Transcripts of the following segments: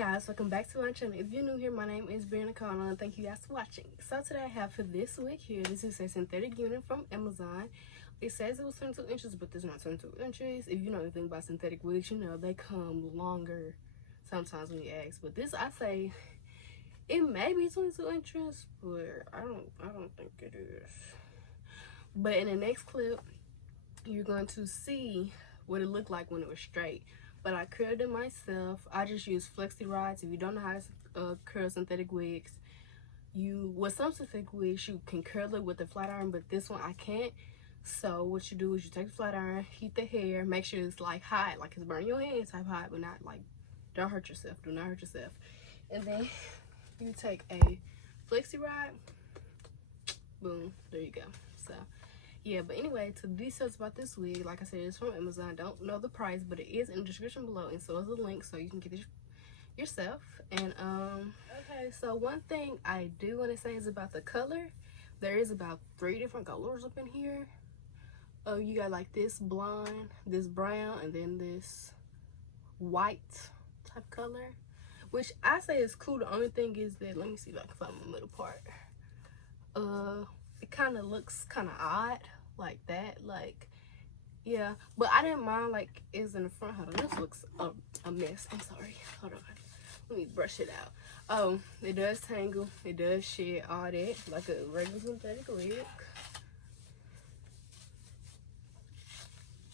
guys, welcome back to my channel. If you're new here, my name is Brianna Connell and thank you guys for watching. So today I have for this wig here, this is a synthetic unit from Amazon. It says it was 22 inches, but it's not 22 inches. If you know anything about synthetic wigs, you know they come longer sometimes when you ask. But this, I say, it may be 22 inches, but I don't think it is. But in the next clip, you're going to see what it looked like when it was straight. But I curled it myself. I just use flexi rods. If you don't know how to curl synthetic wigs, with some synthetic wigs you can curl it with a flat iron, but this one I can't. So what you do is you take the flat iron, heat the hair, make sure it's like hot, like it's burning your hands type hot, but not like, don't hurt yourself. Do not hurt yourself. And then you take a flexi rod, boom, there you go. So yeah, but anyway, to details about this wig, like I said, it's from Amazon. Don't know the price, but it is in the description below, and so is the link, so you can get it yourself. And okay, so one thing I do want to say is about the color. There is about 3 different colors up in here. You got like this blonde, this brown, and then this white type color, which I say is cool. The only thing is that, let me see if I can find the middle part. It kind of looks kind of odd like that, like, yeah, but I didn't mind like it's in the front. Hold on, this looks a mess. I'm sorry, hold on, let me brush it out. Oh, it does tangle, it does shed, all that, like a regular synthetic wig.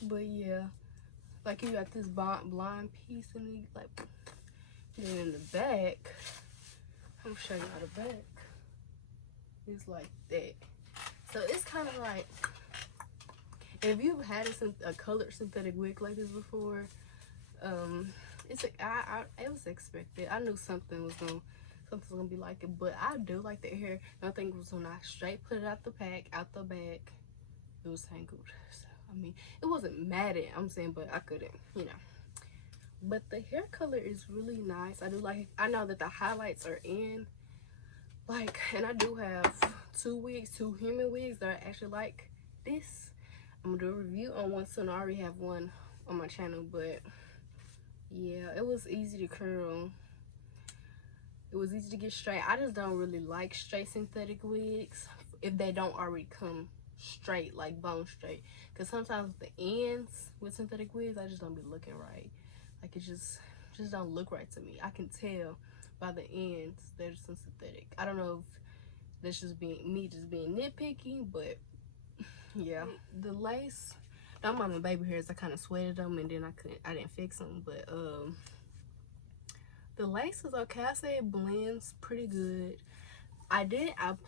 But yeah, like you got this blind piece in the, like, then in the back, I'm gonna show you how the back is like that. So it's kind of like, if you've had a colored synthetic wig like this before, it was expected. I knew something was gonna be like it, but I do like the hair. I think it was when I straight put it out the bag, it was tangled. So I mean, it wasn't matted, I'm saying, but I couldn't, you know. But the hair color is really nice. I do like it. I know that the highlights are in, like, and I do have two human wigs that are actually like this. I'm gonna do a review on one soon. I already have one on my channel, but yeah, it was easy to curl. It was easy to get straight. I just don't really like straight synthetic wigs if they don't already come straight, like bone straight, because sometimes the ends with synthetic wigs, I just don't be looking right. Like, it just don't look right to me. I can tell by the ends they're just synthetic. I don't know if that's just me being nitpicky, but yeah. The lace, don't mind my baby hairs, I kind of sweated them and then I didn't fix them, but the lace is okay. I say it blends pretty good. I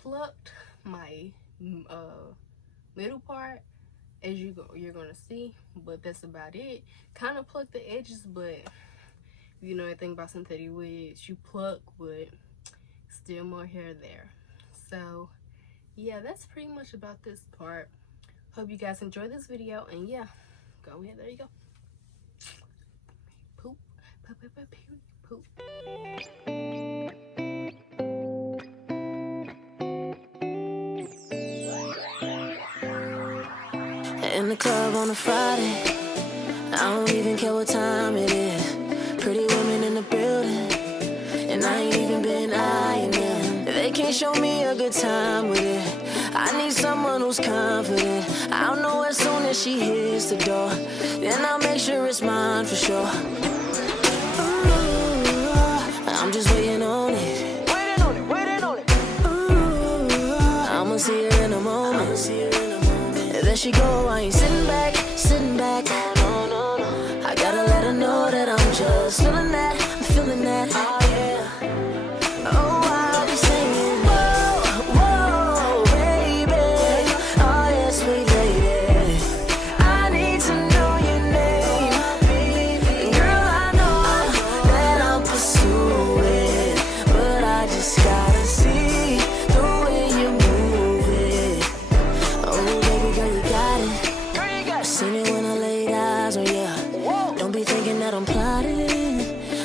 plucked my middle part, as you're gonna see, but that's about it. Kind of plucked the edges, but if you know anything about synthetic wigs, you pluck, but still more hair there. So yeah, that's pretty much about this part. Hope you guys enjoy this video, and yeah, go ahead, there you go. Poop, poop, poop, poop, poop. In the club on a Friday, I don't even care what time it is. Pretty women in the building, and I ain't even been eyeing them. They can't show me a good time with it. I need someone who's confident. I'll know as soon as she hits the door, then I'll make sure it's mine for sure. Ooh, I'm just waiting on it. Waiting on it. Ooh, I'ma see her in a moment. There she go, I ain't sitting back. No. I gotta let her know that I'm just feeling that, I'm feeling that. Oh yeah. Oh, I'll be saying, whoa, baby. Oh yeah, sweet lady. I need to know your name. Girl, I know that I'm pursuing, but I just gotta see the way you move it. Oh, baby girl, you got it. Seen it when I laid eyes on you. Don't be thinking that I'm plotting.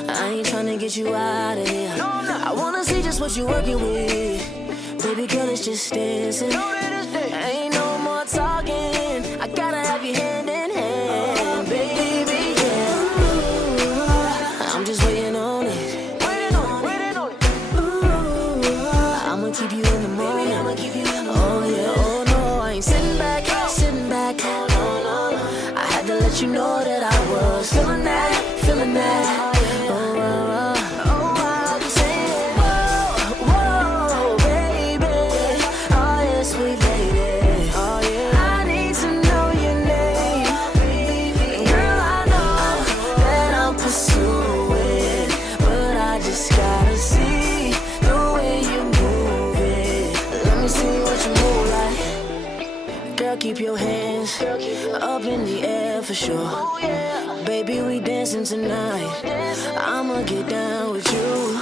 I ain't trying to get you out of here. I wanna see just what you working with. Baby girl, it's just dancing. Ain't no more talking. I gotta have you hand in hand, baby, yeah. I'm just waiting on it. you know that I was feeling that, feeling that. Keep your hands up in the air for sure. Baby, we dancing tonight. I'ma get down with you.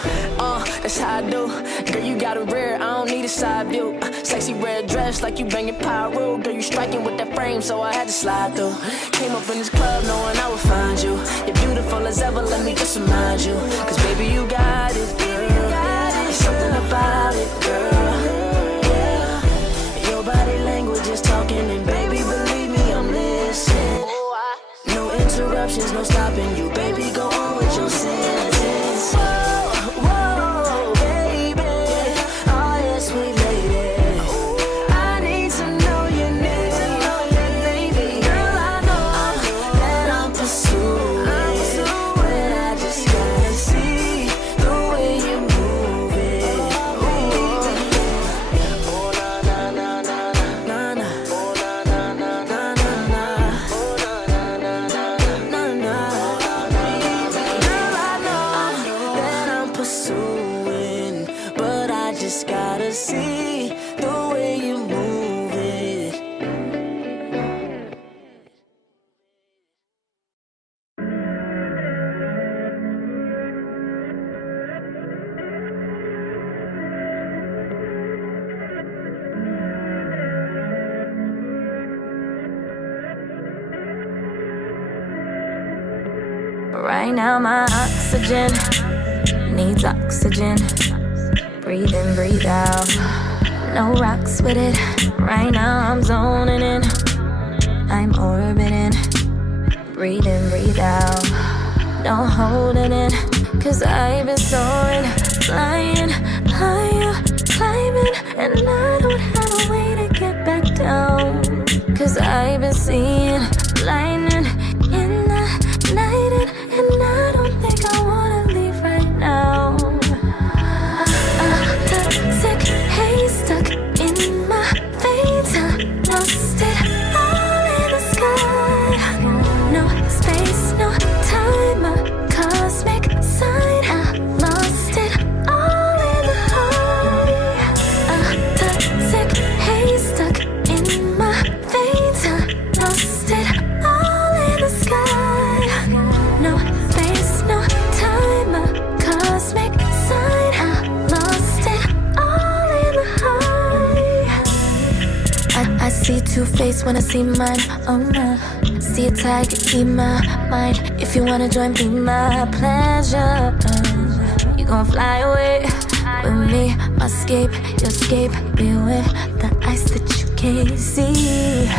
That's how I do. Girl, you got a rare, I don't need a side view. Sexy red dress like you banging pyro. Girl, you striking with that frame, so I had to slide through. Came up in this club knowing I would find you. You're beautiful as ever, let me just remind you. Cause baby, you got it, girl. There's something about it, girl. Your body language is talking, and baby, believe me, I'm listening. No interruptions, no stopping you, baby, go on with your sentence. Whoa, baby, oh yeah, sweet lady. I need to know your name, baby. Girl, I know that I'm pursuing, but I just gotta see the way you move it. Oh, na na na na na na. Oh, na na na na na na. Oh, na na na na na na. Girl, I know that I'm pursuing, but I just gotta see the way you move it. Right now my oxygen needs oxygen. Breathe in, breathe out. No rocks with it. Right now I'm zoning in. I'm orbiting. Breathe in, breathe out. Don't hold it in. Cause I've been soaring, flying, higher, climbing, and I don't have a way to get back down. Cause I've been seeing lightning in the night, and I don't think I wanna leave right now. The sick haze stuck in my veins. I lost it all in the sky. No space, no time, a cosmic sign. I lost it all in the high. The sick haze stuck in my veins. I lost it all in the sky. No space, no time, a cosmic sign. I lost it all in the high. I see two-face when I see mine, oh my. See a tiger, keep my mind. If you wanna join, be my pleasure. You gon' fly away with me, my escape, your escape. Be with the ice that you can't see.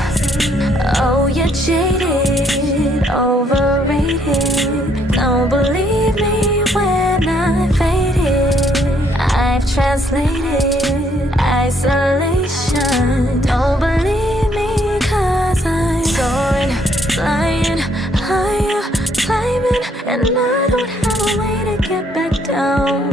Oh, you're jaded, overrated. Don't believe me when I faded. I've translated isolation. Don't believe me cause I'm soaring, flying, higher, climbing, and I don't have a way to get back down.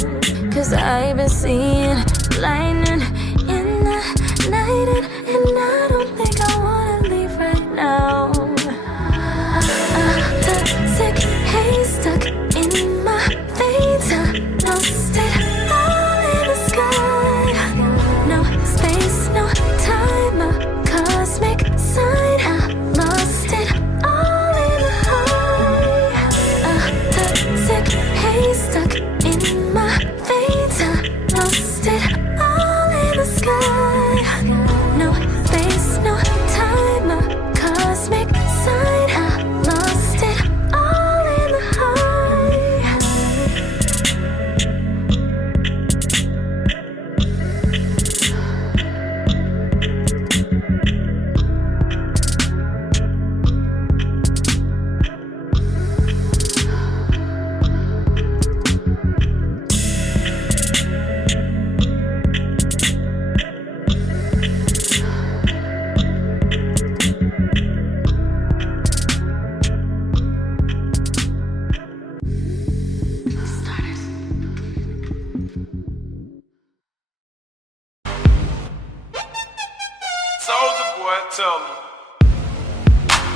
Cause I've been seeing lightning in the night, and I don't think I wanna leave right now. The sick haze stuck in my veins. I lost it all in the sky. No space, no time, a cosmic sign. I lost it all in the high. The sick haze stuck in my veins. I lost it all tell me.